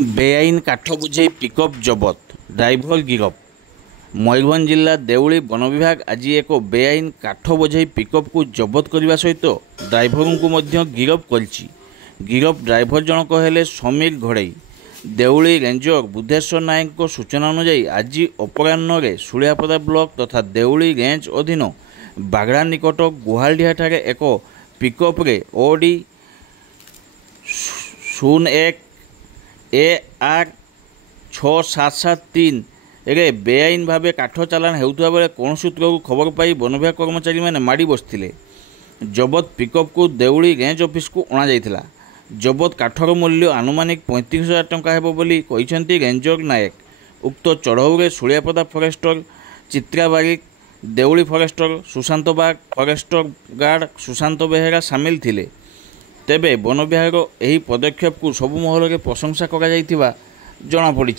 बेआईन काठ बुझे pickup जबत driver गिरफ। Mayurbhanj जिला देउली वन विभाग आज एक बेआईन काठ बोझे पिकअप को जबत करने सहित ड्राइवर को गिरफ करिछि। गिरफ ड्राइवर जनक हेले समीर घड़ई। देउली रेंजर बुद्धेश्वर नायक सूचना अनुसार आज अपराह्न सुलियापदा ब्लॉक तथा देउली रेंज अधीन बागड़ा निकट गुहालडिहा ठारे एक पिकअप रे ओडी 01 AR 6773 रे बेआईन भाव काठ चालाण होता बेले कौन सूत्र को खबर पाई वन विभाग कर्मचारी मैंने माड़ी बसते। जबत पिकअप को देउली रेंज ऑफिस को अणा। जबत काठर मूल्य आनुमानिक 35,000 टंका हेबो बोली कहिसेंती रेंजर नायक। उक्त चढ़ऊ सुलियापदा फरेस्टर चित्रा बारिक, देउली फरेस्टर सुशांत बाग, फरेस्टर गार्ड सुशांत बेहेरा सामिल थिले। तेबे वन विभाग यह पदक्षेप को सबु महल में प्रशंसा करा जना पड़ी।